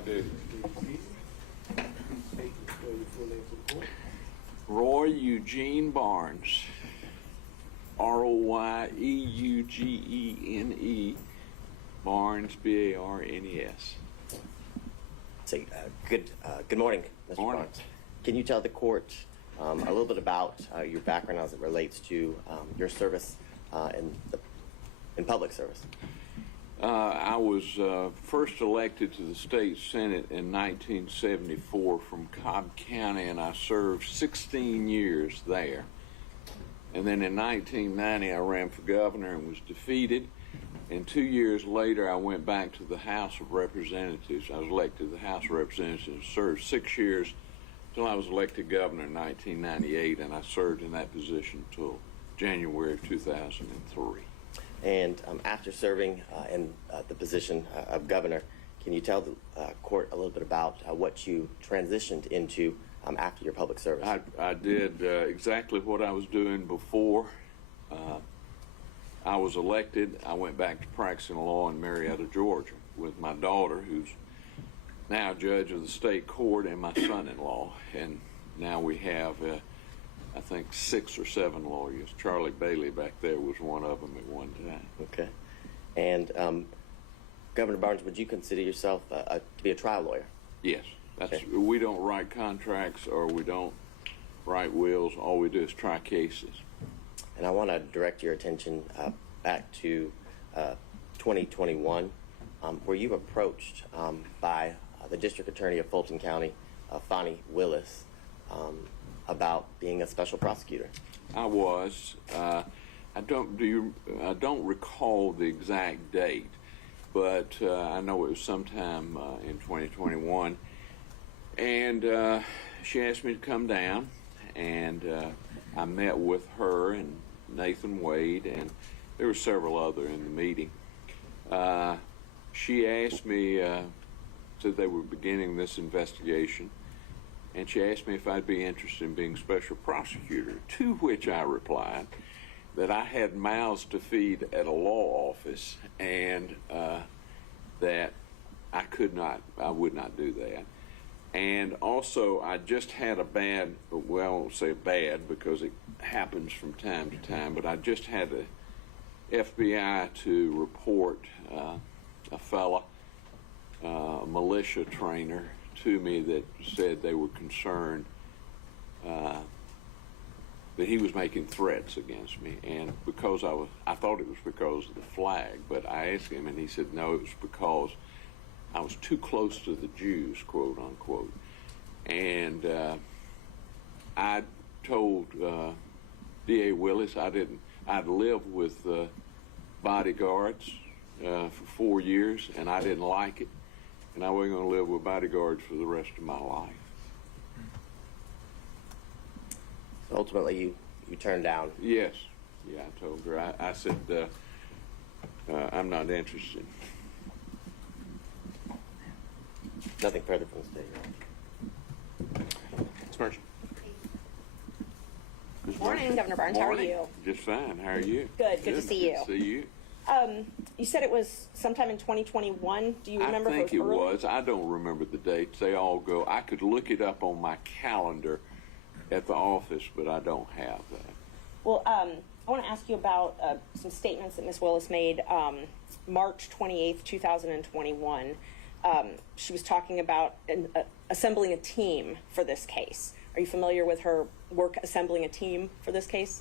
I do. State and spell your full name for the court. Roy Eugene Barnes, Royeugene, Barnes, Barnes. Say, good morning, Mr. Morning. Barnes. Can you tell the court a little bit about your background as it relates to your service in public service? I was first elected to the state senate in 1974 from Cobb County, and I served 16 years there. And then in 1990, I ran for governor and was defeated. And 2 years later, I went back to the House of Representatives. I was elected to the House of Representatives and served 6 years until I was elected governor in 1998, and I served in that position until January of 2003. And after serving in the position of governor, can you tell the court a little bit about what you transitioned into after your public service? I did exactly what I was doing before I was elected. I went back to practicing law in Marietta, Georgia, with my daughter, who's now judge of the state court, and my son-in-law. And now we have, I think, 6 or 7 lawyers. Charlie Bailey back there was one of them at one time. Okay. And Governor Barnes, would you consider yourself to be a trial lawyer? Yes. Okay. We don't write contracts or we don't write wills. All we do is try cases. And I want to direct your attention back to 2021, where you were approached by the District Attorney of Fulton County, Fani Willis, about being a special prosecutor. I was. I don't recall the exact date, but I know it was sometime in 2021. And she asked me to come down, and I met with her and Nathan Wade, and there were several other in the meeting. She asked me, said they were beginning this investigation, and she asked me if I'd be interested in being special prosecutor, to which I replied that I had mouths to feed at a law office, and that I would not do that. And also, I just had a bad, well, I won't say bad because it happens from time to time, but I just had the FBI to report a fella, a militia trainer, to me that said they were concerned that he was making threats against me. And because I thought it was because of the flag, but I asked him and he said, no, it was because I was too close to the Jews, quote unquote. And I told D.A. Willis I'd lived with bodyguards for 4 years, and I didn't like it. And I wasn't going to live with bodyguards for the rest of my life. So ultimately, you turned down. Yes. Yeah, I told her. I said, I'm not interested. Nothing further from the state. Ms. Merchant. Morning, Governor Barnes. Morning. How are you? Just fine. How are you? Good to see you. Good to see you. You said it was sometime in 2021. Do you remember? I think if it was early? was. I don't remember the dates. They all go. I could look it up on my calendar at the office, but I don't have that. Well, I want to ask you about some statements that Ms. Willis made March 28th, 2021. She was talking about assembling a team for this case. Are you familiar with her work assembling a team for this case?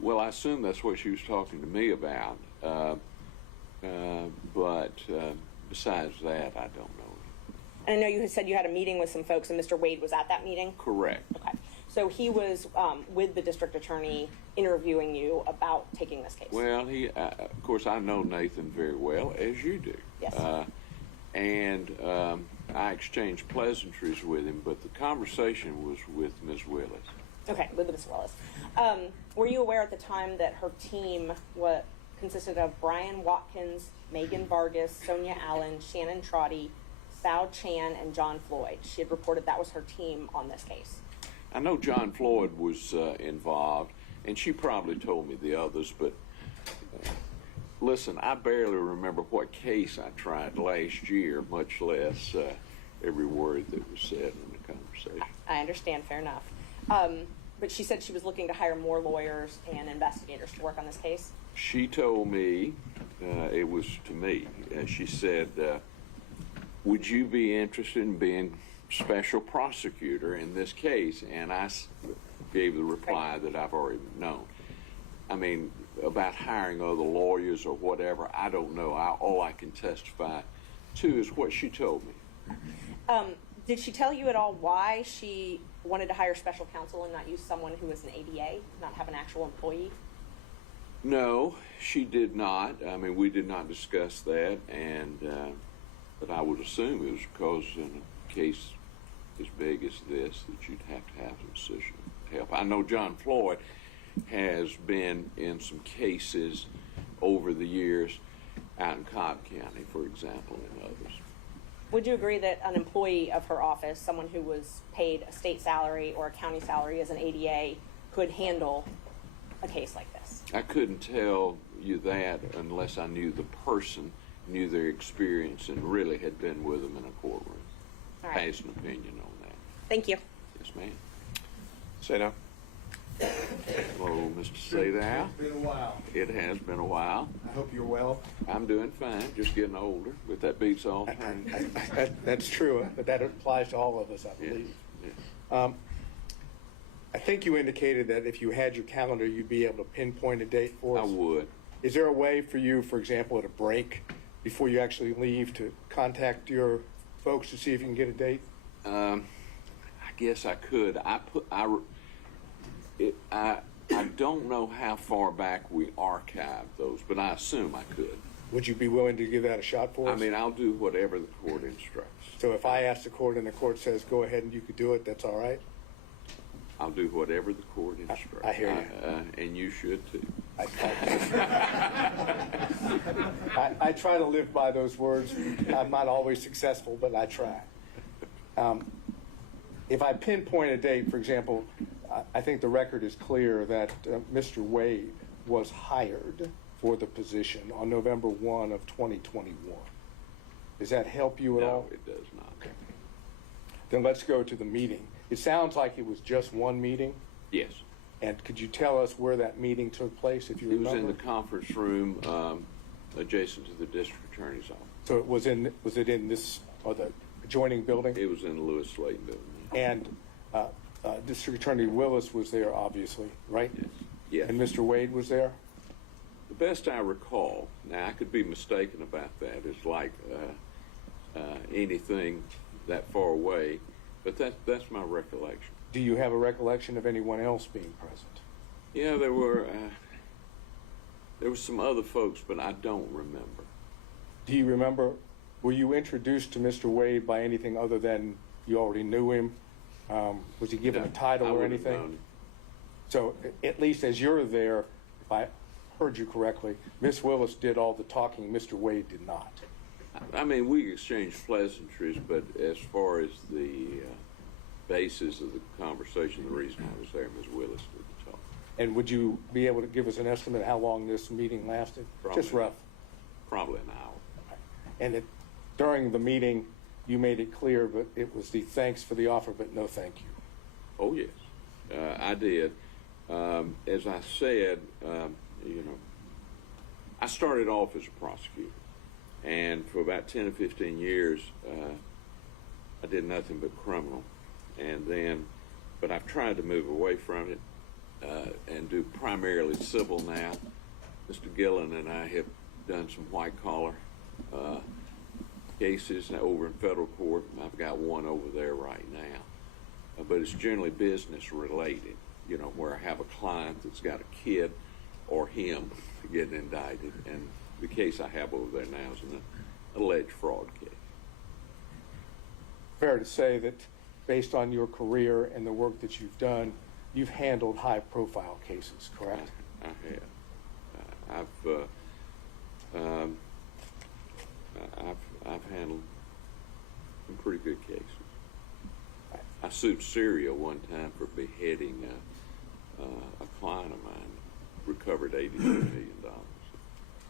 Well, I assume that's what she was talking to me about. But besides that, I don't know. And I know you had said you had a meeting with some folks, and Mr. Wade was at that meeting? Correct. Okay. So he was with the district attorney interviewing you about taking this case? Well, of course, I know Nathan very well, as you do. Yes. And I exchanged pleasantries with him, but the conversation was with Ms. Willis. Okay, with Ms. Willis. Were you aware at the time that her team consisted of Brian Watkins, Megan Vargas, Sonia Allen, Shannon Trotty, Sal Chan, and John Floyd? She had reported that was her team on this case. I know John Floyd was involved, and she probably told me the others, but Listen, I barely remember what case I tried last year, much less every word that was said in the conversation. I understand, fair enough. But she said she was looking to hire more lawyers and investigators to work on this case. She told me, it was to me, she said, would you be interested in being special prosecutor in this case? And I gave the reply that I've already known. I mean, about hiring other lawyers or whatever, I don't know. All I can testify to is what she told me. Did she tell you at all why she wanted to hire special counsel and not use someone who was an ADA, not have an actual employee? No, she did not. I mean, we did not discuss that, and but I would assume it was because in a case as big as this that you'd have to have some decision help. I know John Floyd has been in some cases over the years out in Cobb County, for example, and others. Would you agree that an employee of her office, someone who was paid a state salary or a county salary as an ADA, could handle a case like this? I couldn't tell you that unless I knew the person, knew their experience, and really had been with them in a courtroom. All right. Pass an opinion on that. Thank you. Yes, ma'am. Say no. Hello, Mr. Sadow. It's been a while. It has been a while. I hope you're well. I'm doing fine, just getting older, but that beats all time. That's true, but that applies to all of us, I Yes, believe. yes. I think you indicated that if you had your calendar, you'd be able to pinpoint a date for I us. would. Is there a way for you, for example, at a break before you actually leave, to contact your folks to see if you can get a date? I guess I could. I don't know how far back we archived those, but I assume I could. Would you be willing to give that a shot for us? I mean, I'll do whatever the court instructs. So if I ask the court and the court says, go ahead and you could do it, that's all right? I'll do whatever the court instructs. I hear you. And you should too. I try to live by those words. I'm not always successful, but I try. If I pinpoint a date, for example, I think the record is clear that Mr. Wade was hired for the position on November 1 of 2021. Does that help you at all? No, it does not. Okay. Then let's go to the meeting. It sounds like it was just one meeting. Yes. And could you tell us where that meeting took place, if you It was remember? in the conference room adjacent to the district attorney's office. So was it in this, or the adjoining building? It was in the Lewis Slayton building. And District Attorney Willis was there, obviously, right? Yes. Yes. And Mr. Wade was there? The best I recall, now I could be mistaken about that, it's like anything that far away, but that's my recollection. Do you have a recollection of anyone else being present? Yeah, there were some other folks, but I don't remember. Do you remember, were you introduced to Mr. Wade by anything other than you already knew him? Was he given a title I or would have anything? known. So at least as you're there, if I heard you correctly, Ms. Willis did all the talking, Mr. Wade did not. I mean, we exchanged pleasantries, but as far as the basis of the conversation, the reason I was there, Ms. Willis did the talk. And would you be able to give us an estimate how long this meeting lasted? Probably. Just rough. Probably an hour. And during the meeting, you made it clear, but it was the thanks for the offer, but no thank you. Oh, yes, I did. As I said, I started off as a prosecutor, and for about 10 or 15 years, I did nothing but criminal. And then, but I've tried to move away from it and do primarily civil now. Mr. Gillen and I have done some white-collar cases over in federal court. I've got one over there right now. But it's generally business related, where I have a client that's got a kid or him getting indicted. And the case I have over there now is an alleged fraud case. Fair to say that based on your career and the work that you've done, you've handled high-profile cases, correct? I have. I've handled some pretty good cases. I sued Syria one time for beheading a client of mine, recovered $82 million.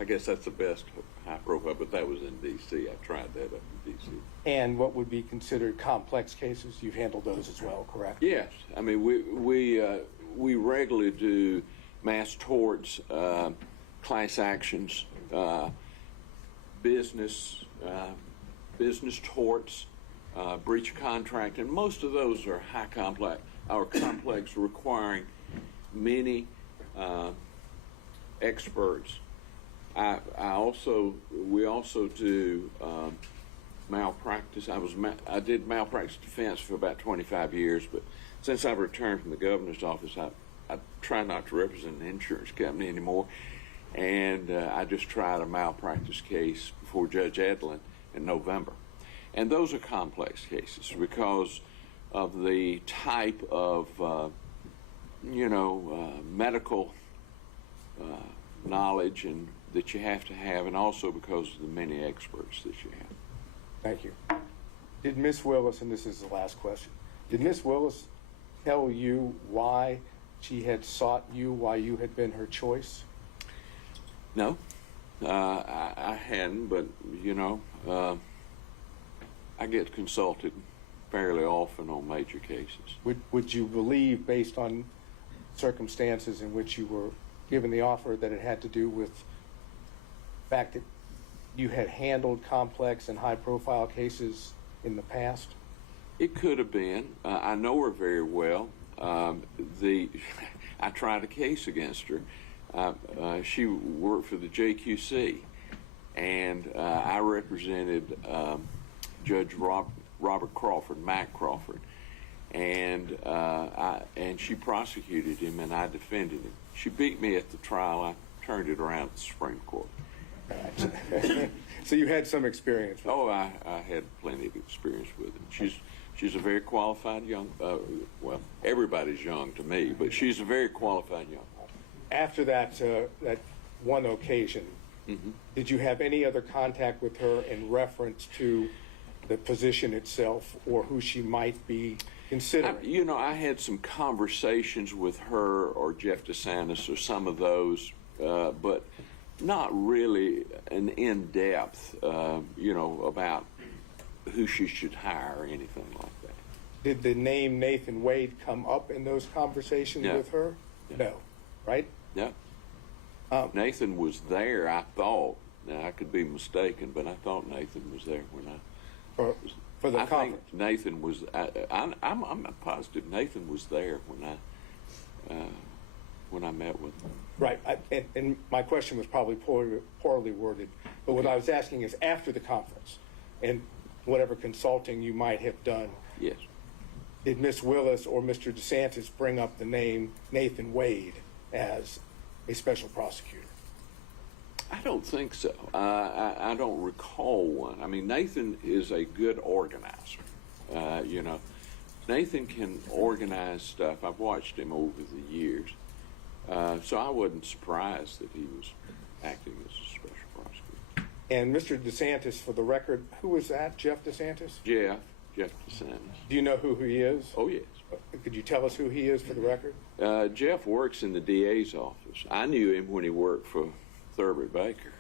I guess that's the best high profile, but that was in D.C. I tried that up in D.C. And what would be considered complex cases, you've handled those as well, correct? Yes, I mean we regularly do mass torts, class actions, business torts, breach of contract, and most of those are complex, requiring many experts. We also do malpractice. I did malpractice defense for about 25 years, but since I've returned from the governor's office, I try not to represent an insurance company anymore, and I just tried a malpractice case before Judge Edlin in November. And those are complex cases because of the type of, medical knowledge and that you have to have, and also because of the many experts that you have. Thank you. Did Ms. Willis, and this is the last question, did Ms. Willis tell you why she had sought you, why you had been her choice? No, I hadn't, but, I get consulted fairly often on major cases. Would you believe, based on circumstances in which you were given the offer, that it had to do with the fact that you had handled complex and high-profile cases in the past? It could have been. I know her very well. I tried a case against her. She worked for the JQC, and I represented Judge Robert Crawford, Mac Crawford, and she prosecuted him, and I defended him. She beat me at the trial. I turned it around at the Supreme Court. So you had some experience with Oh, I had plenty of experience with him. She's a very qualified young, well, everybody's young to me, but she's a very qualified young woman. After that one occasion, did you have any other contact with her in reference to the position itself or who she might be considering? I had some conversations with her or Jeff DeSantis or some of those, but not really an in-depth, about who she should hire or anything like that. Did the name Nathan Wade come up in those conversations No. with her? No, right? Yeah. Nathan was there, I thought. Now, I could be mistaken, but I thought Nathan was there when For the I conference. think Nathan was. I'm not positive Nathan was there when I met with him. Right, and my question was probably poorly worded, but what I was asking is after the conference and whatever consulting you might have done, Yes. did Ms. Willis or Mr. DeSantis bring up the name Nathan Wade as a special prosecutor? I don't think so. I don't recall one. I mean, Nathan is a good organizer. Nathan can organize stuff. I've watched him over the years. So I wasn't surprised that he was acting as a special prosecutor. And Mr. DeSantis, for the record, who was that? Jeff DeSantis? Jeff DeSantis. Do you know who he is? Oh, yes. Could you tell us who he is for the record? Jeff works in the DA's office. I knew him when he worked for Thurber Baker.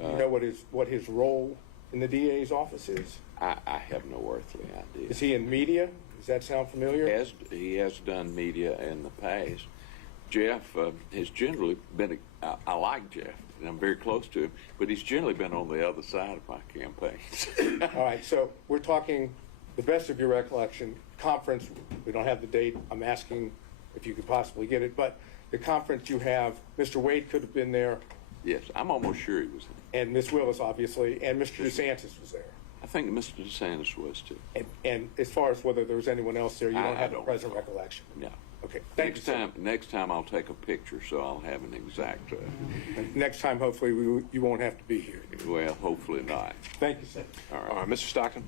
Do you know what his role in the DA's office is? I have no earthly idea. Is he in media? Does that sound familiar? He has done media in the past. Jeff has generally been, I like Jeff, and I'm very close to him, but he's generally been on the other side of my campaigns. All right, so we're talking, the best of your recollection, conference, we don't have the date, I'm asking if you could possibly get it, but the conference you have, Mr. Wade could have been there. Yes, I'm almost sure he was there. And Ms. Willis, obviously, and Mr. DeSantis was there. I think Mr. DeSantis was too. And as far as whether there was anyone else there, you don't I have a don't present recall. recollection? No. Okay, thank you, sir. Next time I'll take a picture, so I'll have an exact. Next time, hopefully, you won't have to be here. Well, hopefully not. Thank you, sir. All right, Mr. Stockton.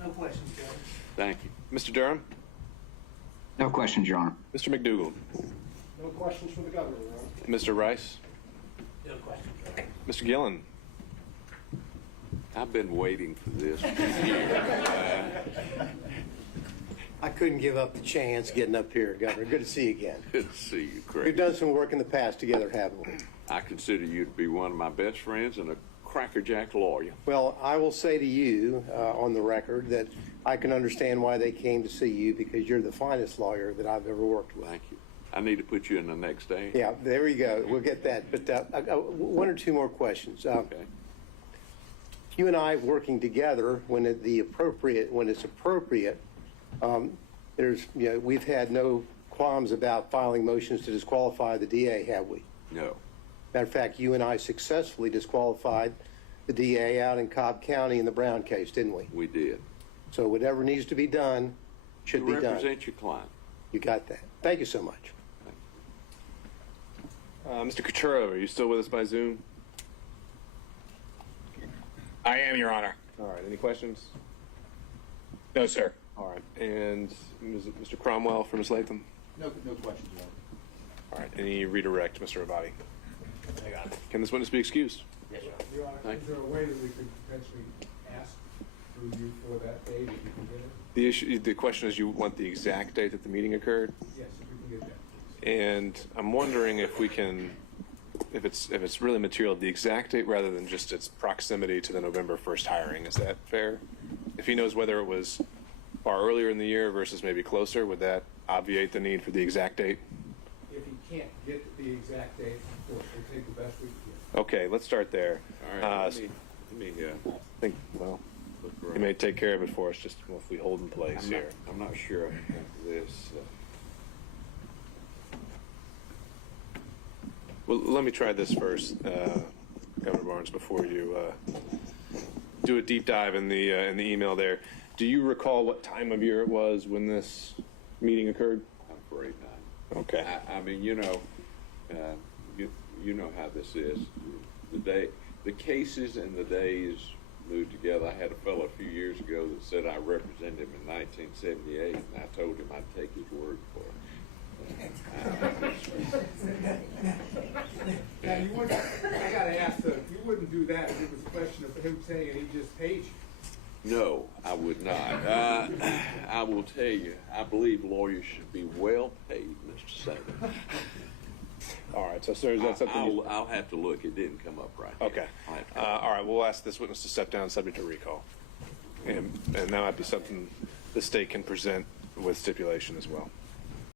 No questions, Judge. Thank you. Mr. Durham. No questions, Your Honor. Mr. McDougall. No questions for the governor, Your Honor. Mr. Rice. No questions, Judge. Mr. Gillen. I've been waiting for this. I couldn't give up the chance getting up here, Governor. Good to see you again. Good to see you, We've Craig. done some work in the past together, haven't we? I consider you to be one of my best friends and a crackerjack lawyer. Well, I will say to you, on the record, that I can understand why they came to see you, because you're the finest lawyer that I've ever worked with. Thank you. I need to put you in the next day. Yeah, there we go. We'll get that. But one or two more questions. Okay. You and I working together when it's appropriate. We've had no qualms about filing motions to disqualify the DA, have we? No. Matter of fact, you and I successfully disqualified the DA out in Cobb County in the Brown case, didn't we? We did. So whatever needs to be done should be You done. represent your client. You got that. Thank you so much. Mr. Coturo, are you still with us by Zoom? I am, Your Honor. All right. Any questions? No, sir. All right. And Mr. Cromwell for Ms. Latham? No questions, Your Honor. All right. Any redirect, Mr. Abadi? I got it. Can this witness be excused? Yes, Your Honor. Your Honor, Thank is there a way that we could potentially ask through you for that date if you can get it? The question is, you want the exact date that the meeting occurred? Yes, if we can get that, please. And I'm wondering if we can, if it's really material, the exact date rather than just its proximity to the November 1st hiring. Is that fair? If he knows whether it was far earlier in the year versus maybe closer, would that obviate the need for the exact date? If you can't get the exact date, of course, we'll take the best we can get. Okay, let's start there. All right. Let me think, well, look you around. may take care of it for us, just if we hold in place here. I'm not sure of this. Well, let me try this first, Governor Barnes, before you do a deep dive in the email there. Do you recall what time of year it was when this meeting occurred? I'm afraid not. Okay. I mean, you know how this is. The cases and the days move together. I had a fellow a few years ago that said I represented him in 1978, and I told him I'd take his word for it. Now, you wouldn't, I gotta ask, you wouldn't do that if it was a question of him saying he just paid you. No, I would not. I will tell you, I believe lawyers should be well paid, Mr. Senator. All right. So, sir, is that something? I'll have to look. It didn't come up right. Okay. I'll have to All right. We'll ask this witness to step down, subject to recall, and that might be something the state can present with stipulation as well.